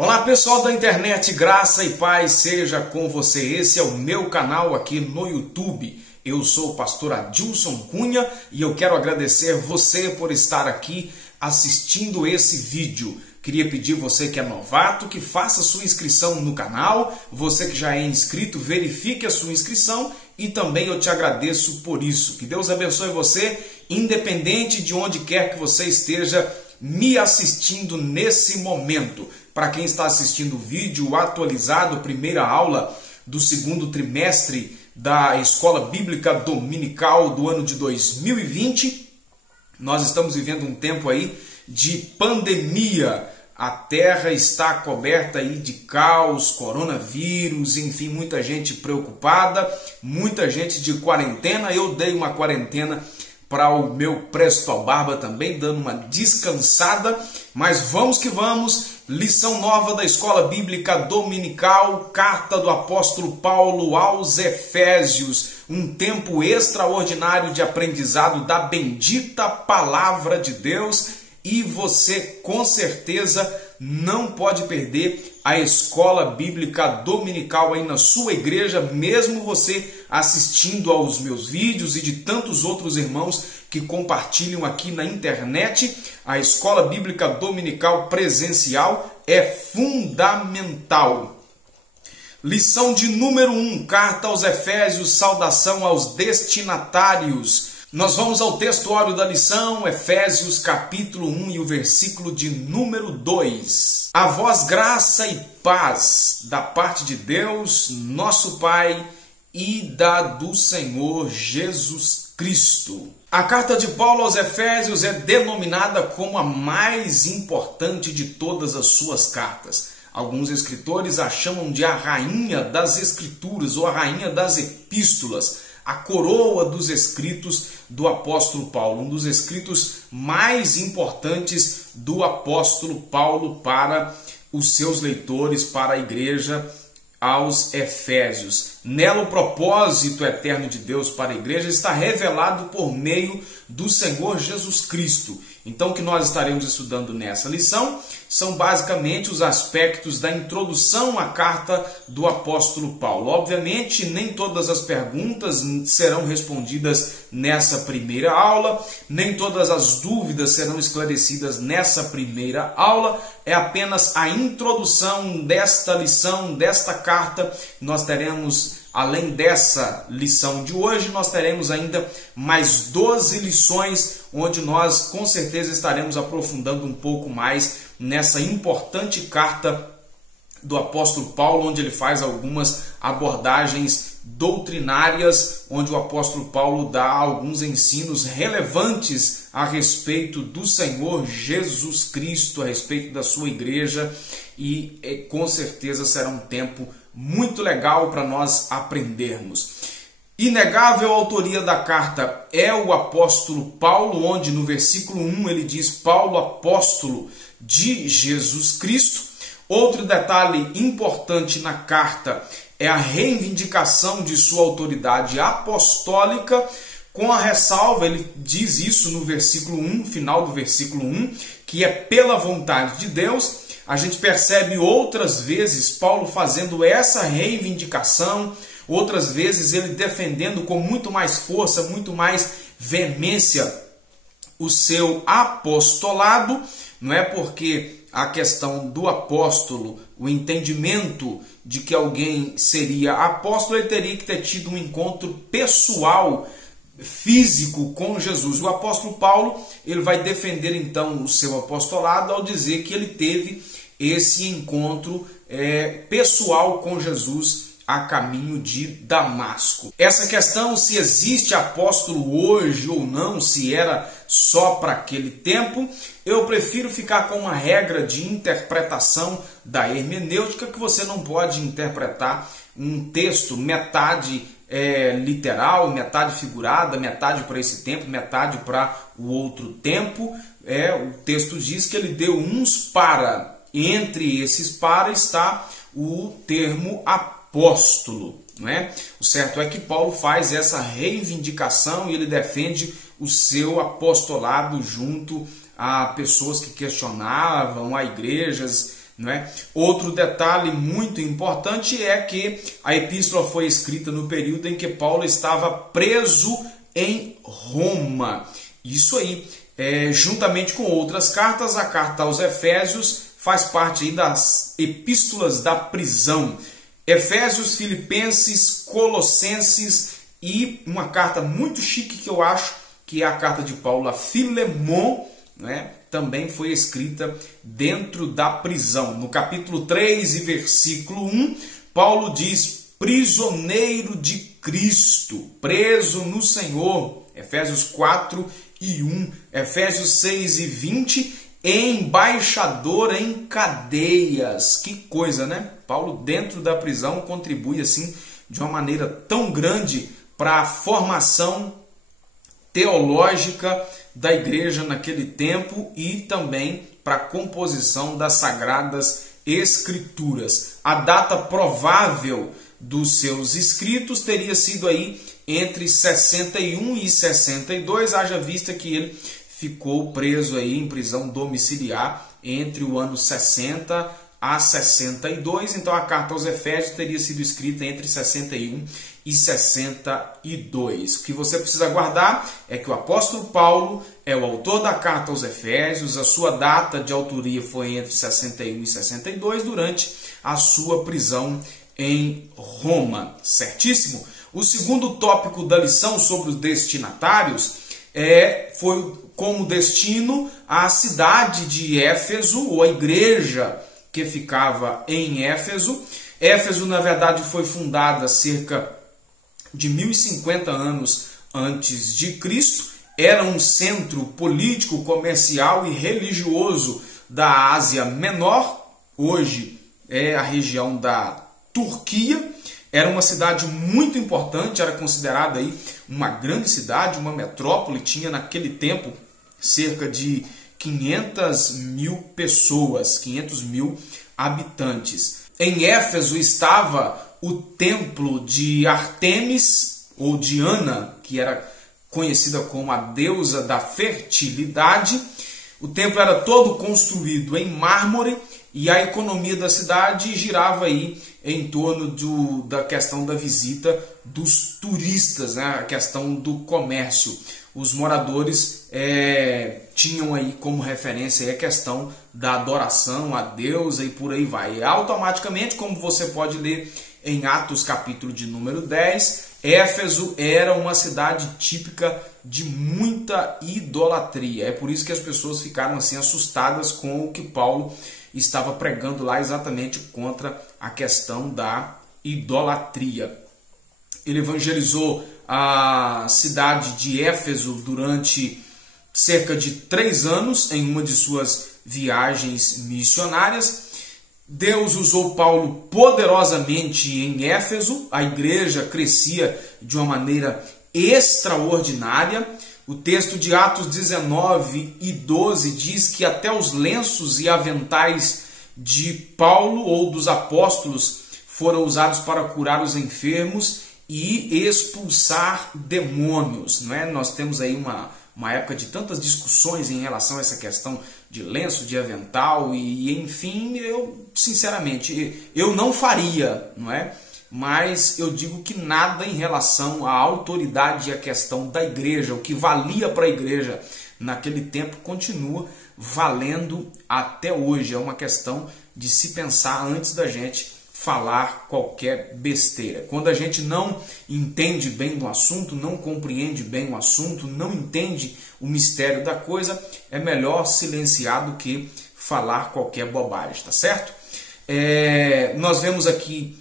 Olá pessoal da internet, graça e paz seja com você. Esse é o meu canal aqui no YouTube. Eu sou o pastor Adilson Cunha e eu quero agradecer você por estar aqui assistindo esse vídeo. Queria pedir você que é novato, que faça sua inscrição no canal. Você que já é inscrito, verifique a sua inscrição e também eu te agradeço por isso. Que Deus abençoe você, independente de onde quer que você esteja me assistindo nesse momento. Para quem está assistindo o vídeo atualizado, primeira aula do segundo trimestre da Escola Bíblica Dominical do ano de 2020, nós estamos vivendo um tempo aí de pandemia. A terra está coberta aí de caos, coronavírus, enfim, muita gente preocupada, muita gente de quarentena. Eu dei uma quarentena para o meu Presto ao Barba também, dando uma descansada, mas vamos que vamos. Lição nova da Escola Bíblica Dominical, Carta do Apóstolo Paulo aos Efésios, um tempo extraordinário de aprendizado da bendita Palavra de Deus, e você com certeza não pode perder a Escola Bíblica Dominical aí na sua igreja, mesmo você assistindo aos meus vídeos e de tantos outros irmãos que compartilham aqui na internet. A Escola Bíblica Dominical presencial é fundamental. Lição de número 1, Carta aos Efésios, saudação aos destinatários. Nós vamos ao textuário da lição, Efésios capítulo 1 e o versículo de número 2. A vós graça e paz da parte de Deus, nosso Pai, e do Senhor Jesus Cristo. A carta de Paulo aos Efésios é denominada como a mais importante de todas as suas cartas. Alguns escritores a chamam de a rainha das escrituras ou a rainha das epístolas, a coroa dos escritos do apóstolo Paulo, um dos escritos mais importantes do apóstolo Paulo para os seus leitores, para a igreja aos Efésios. Nela o propósito eterno de Deus para a igreja está revelado por meio do Senhor Jesus Cristo. Então o que nós estaremos estudando nessa lição são basicamente os aspectos da introdução à carta do apóstolo Paulo. Obviamente nem todas as perguntas serão respondidas nessa primeira aula, nem todas as dúvidas serão esclarecidas nessa primeira aula. É apenas a introdução desta lição, desta carta. Nós teremos, além dessa lição de hoje, nós teremos ainda mais 12 lições, onde nós com certeza estaremos aprofundando um pouco mais nessa importante carta do apóstolo Paulo, onde ele faz algumas abordagens doutrinárias, onde o apóstolo Paulo dá alguns ensinos relevantes a respeito do Senhor Jesus Cristo, a respeito da sua igreja, e com certeza será um tempo muito legal para nós aprendermos. Inegável autoria da carta é o apóstolo Paulo, onde no versículo 1 ele diz: Paulo, apóstolo de Jesus Cristo. Outro detalhe importante na carta é a reivindicação de sua autoridade apostólica, com a ressalva, ele diz isso no versículo 1, final do versículo 1, que é pela vontade de Deus. A gente percebe outras vezes Paulo fazendo essa reivindicação, outras vezes ele defendendo com muito mais força, muito mais veemência o seu apostolado. Não é porque a questão do apóstolo, o entendimento de que alguém seria apóstolo, ele teria que ter tido um encontro pessoal, físico com Jesus. O apóstolo Paulo, ele vai defender então o seu apostolado ao dizer que ele teve esse encontro pessoal com Jesus a caminho de Damasco. Essa questão, se existe apóstolo hoje ou não, se era só para aquele tempo, eu prefiro ficar com uma regra de interpretação da hermenêutica, que você não pode interpretar um texto metade literal, metade figurada, metade para esse tempo, metade para o outro tempo. O texto diz que ele deu uns para, entre esses para está o termo apóstolo, não é? O certo é que Paulo faz essa reivindicação e ele defende o seu apostolado junto a pessoas que questionavam, a igrejas não é? Outro detalhe muito importante é que a epístola foi escrita no período em que Paulo estava preso em Roma. Isso aí, juntamente com outras cartas, a carta aos Efésios faz parte aí das epístolas da prisão. Efésios, Filipenses, Colossenses e uma carta muito chique que eu acho que é a carta de Paulo a Filemon, né? Também foi escrita dentro da prisão. No capítulo 3 e versículo 1, Paulo diz: prisioneiro de Cristo, preso no Senhor. Efésios 4 e 1, Efésios 6 e 20, embaixador em cadeias. Que coisa, né? Paulo dentro da prisão contribui assim de uma maneira tão grande para a formação teológica da igreja naquele tempo e também para a composição das Sagradas Escrituras. A data provável dos seus escritos teria sido aí entre 61 e 62, haja vista que ele ficou preso aí em prisão domiciliar entre o ano 60 a 62, então a carta aos Efésios teria sido escrita entre 61 e 62. O que você precisa guardar é que o apóstolo Paulo é o autor da carta aos Efésios, a sua data de autoria foi entre 61 e 62, durante a sua prisão em Roma, certíssimo? O segundo tópico da lição sobre os destinatários foi como destino a cidade de Éfeso, ou a igreja que ficava em Éfeso. Éfeso, na verdade, foi fundada cerca de 1050 anos antes de Cristo. Era um centro político, comercial e religioso da Ásia Menor. Hoje é a região da Turquia. Era uma cidade muito importante, era considerada aí uma grande cidade, uma metrópole. Tinha naquele tempo cerca de 500 mil pessoas, 500 mil habitantes. Em Éfeso estava o templo de Ártemis, ou Diana, que era conhecida como a deusa da fertilidade. O templo era todo construído em mármore e a economia da cidade girava aí em torno da questão da visita dos turistas, né? A questão do comércio. Os moradores tinham aí como referência aí a questão da adoração à deusa e por aí vai. E automaticamente, como você pode ler em Atos capítulo de número 10, Éfeso era uma cidade típica de muita idolatria. É por isso que as pessoas ficaram assim assustadas com o que Paulo estava pregando lá, exatamente contra a questão da idolatria. Ele evangelizou a cidade de Éfeso durante cerca de 3 anos em uma de suas viagens missionárias. Deus usou Paulo poderosamente em Éfeso, a igreja crescia de uma maneira extraordinária. O texto de Atos 19 e 12 diz que até os lenços e aventais de Paulo ou dos apóstolos foram usados para curar os enfermos e expulsar demônios, não é? Nós temos aí uma época de tantas discussões em relação a essa questão de lenço, de avental e enfim, eu sinceramente, eu não faria, não é? Mas eu digo que nada em relação à autoridade e à questão da igreja, o que valia para a igreja naquele tempo continua valendo até hoje. É uma questão de se pensar antes da gente falar qualquer besteira. Quando a gente não entende bem do assunto, não compreende bem o assunto, não entende o mistério da coisa, é melhor silenciar do que falar qualquer bobagem, tá certo? Nós vemos aqui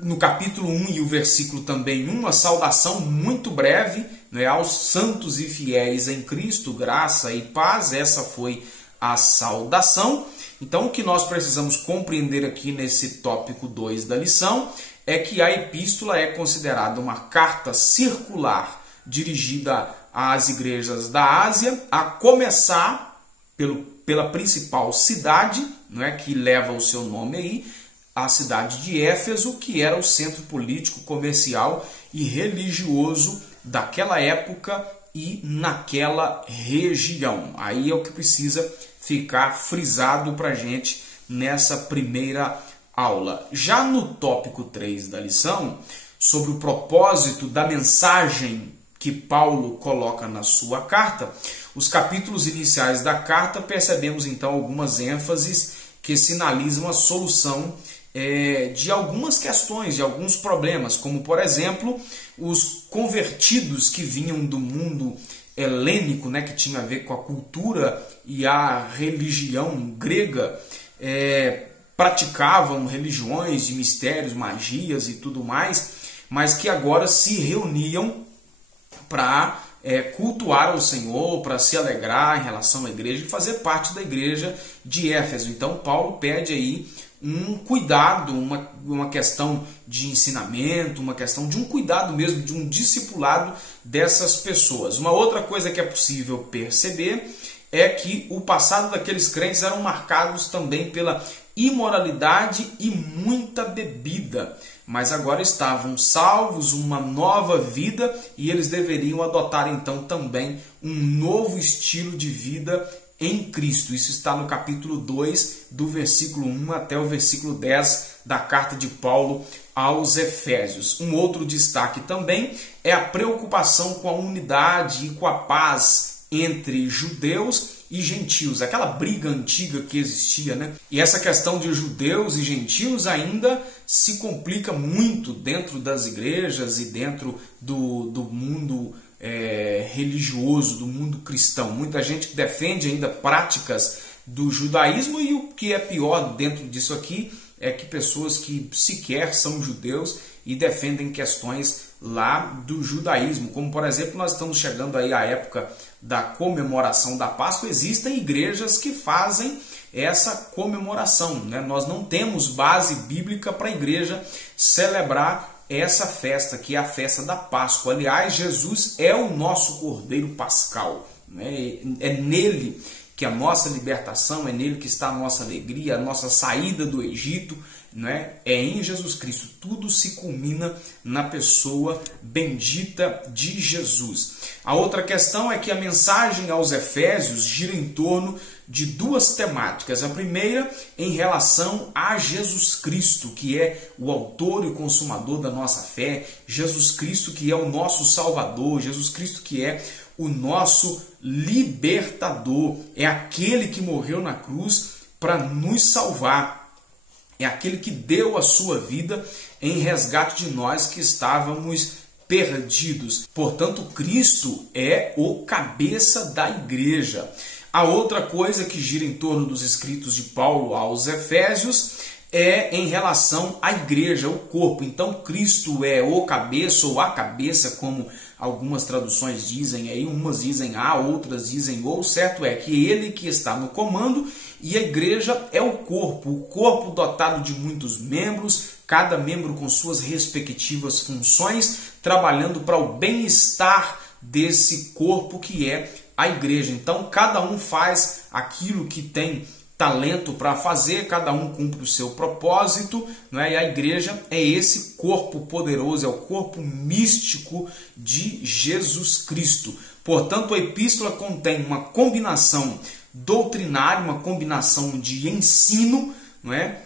no capítulo 1 e o versículo também 1, uma saudação muito breve, né, aos santos e fiéis em Cristo, graça e paz. Essa foi a saudação. Então, o que nós precisamos compreender aqui nesse tópico 2 da lição é que a epístola é considerada uma carta circular dirigida às igrejas da Ásia, a começar pela principal cidade, não é, que leva o seu nome aí, a cidade de Éfeso, que era o centro político, comercial e religioso daquela época e naquela região. Aí é o que precisa ficar frisado para a gente nessa primeira aula. Já no tópico 3 da lição, sobre o propósito da mensagem que Paulo coloca na sua carta, os capítulos iniciais da carta percebemos então algumas ênfases que sinalizam a solução de algumas questões, de alguns problemas, como por exemplo, os convertidos que vinham do mundo helênico, né, que tinha a ver com a cultura e a religião grega, praticavam religiões de mistérios, magias e tudo mais, mas que agora se reuniam para cultuar ao Senhor, para se alegrar em relação à igreja e fazer parte da igreja de Éfeso. Então Paulo pede aí um cuidado, uma questão de ensinamento, uma questão de um cuidado mesmo, de um discipulado dessas pessoas. Uma outra coisa que é possível perceber é que o passado daqueles crentes eram marcados também pela imoralidade e muita bebida, mas agora estavam salvos, uma nova vida, e eles deveriam adotar então também um novo estilo de vida em Cristo. Isso está no capítulo 2, do versículo 1 até o versículo 10 da carta de Paulo aos Efésios. Um outro destaque também é a preocupação com a unidade e com a paz entre judeus e gentios, aquela briga antiga que existia, né? E essa questão de judeus e gentios ainda se complica muito dentro das igrejas e dentro do mundo religioso, do mundo cristão. Muita gente que defende ainda práticas do judaísmo, e o que é pior dentro disso aqui é que pessoas que sequer são judeus e defendem questões lá do judaísmo, como por exemplo, nós estamos chegando aí à época da comemoração da Páscoa. Existem igrejas que fazem essa comemoração, né? Nós não temos base bíblica para a igreja celebrar essa festa, que é a festa da Páscoa. Aliás, Jesus é o nosso Cordeiro Pascal, né? É nele que a nossa libertação, é nele que está a nossa alegria, a nossa saída do Egito, né? É em Jesus Cristo. Tudo se culmina na pessoa bendita de Jesus. A outra questão é que a mensagem aos Efésios gira em torno de duas temáticas. A primeira em relação a Jesus Cristo, que é o autor e o consumador da nossa fé, Jesus Cristo que é o nosso Salvador, Jesus Cristo que é o nosso libertador, é aquele que morreu na cruz para nos salvar, é aquele que deu a sua vida em resgate de nós que estávamos perdidos. Portanto, Cristo é o cabeça da igreja. A outra coisa que gira em torno dos escritos de Paulo aos Efésios é em relação à igreja, o corpo. Então, Cristo é o cabeça ou a cabeça, como algumas traduções dizem aí, umas dizem A, outras dizem O. Certo é que ele que está no comando, e a igreja é o corpo dotado de muitos membros, cada membro com suas respectivas funções, trabalhando para o bem-estar desse corpo que é a igreja. Então, cada um faz aquilo que tem talento para fazer, cada um cumpre o seu propósito, não é? E a igreja é esse corpo poderoso, é o corpo místico de Jesus Cristo. Portanto, a epístola contém uma combinação doutrinária, uma combinação de ensino, não é?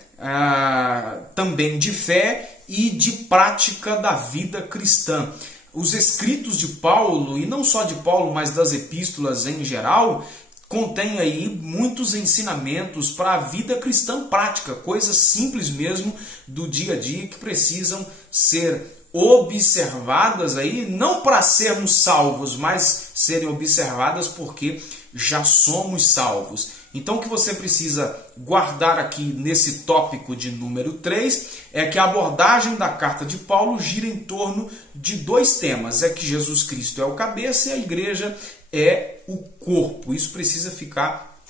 Também de fé e de prática da vida cristã. Os escritos de Paulo, e não só de Paulo, mas das epístolas em geral, contém aí muitos ensinamentos para a vida cristã prática, coisas simples mesmo do dia a dia que precisam ser observadas aí, não para sermos salvos, mas serem observadas porque já somos salvos. Então o que você precisa guardar aqui nesse tópico de número 3 é que a abordagem da carta de Paulo gira em torno de dois temas. É que Jesus Cristo é o cabeça e a igreja é o corpo. Isso precisa ficar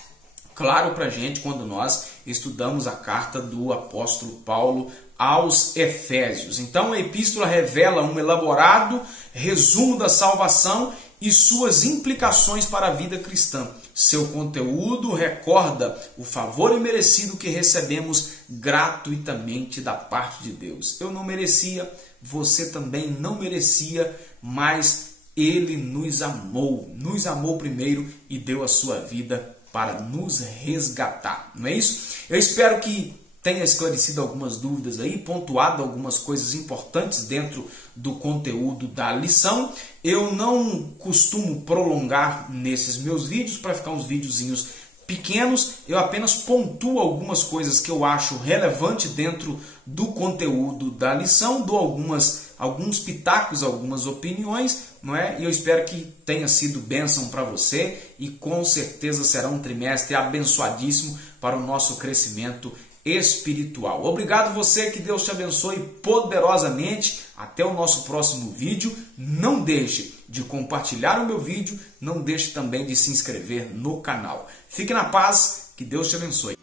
claro para a gente quando nós estudamos a carta do apóstolo Paulo aos Efésios. Então a epístola revela um elaborado resumo da salvação e suas implicações para a vida cristã. Seu conteúdo recorda o favor imerecido que recebemos gratuitamente da parte de Deus. Eu não merecia, você também não merecia, mas Ele nos amou primeiro e deu a sua vida para nos resgatar, não é isso? Eu espero que tenha esclarecido algumas dúvidas aí, pontuado algumas coisas importantes dentro do conteúdo da lição. Eu não costumo prolongar nesses meus vídeos para ficar uns videozinhos pequenos, eu apenas pontuo algumas coisas que eu acho relevante dentro do conteúdo da lição, dou alguns pitacos, algumas opiniões, não é? E eu espero que tenha sido bênção para você e com certeza será um trimestre abençoadíssimo para o nosso crescimento espiritual. Obrigado você, que Deus te abençoe poderosamente. Até o nosso próximo vídeo. Não deixe de compartilhar o meu vídeo, não deixe também de se inscrever no canal. Fique na paz, que Deus te abençoe.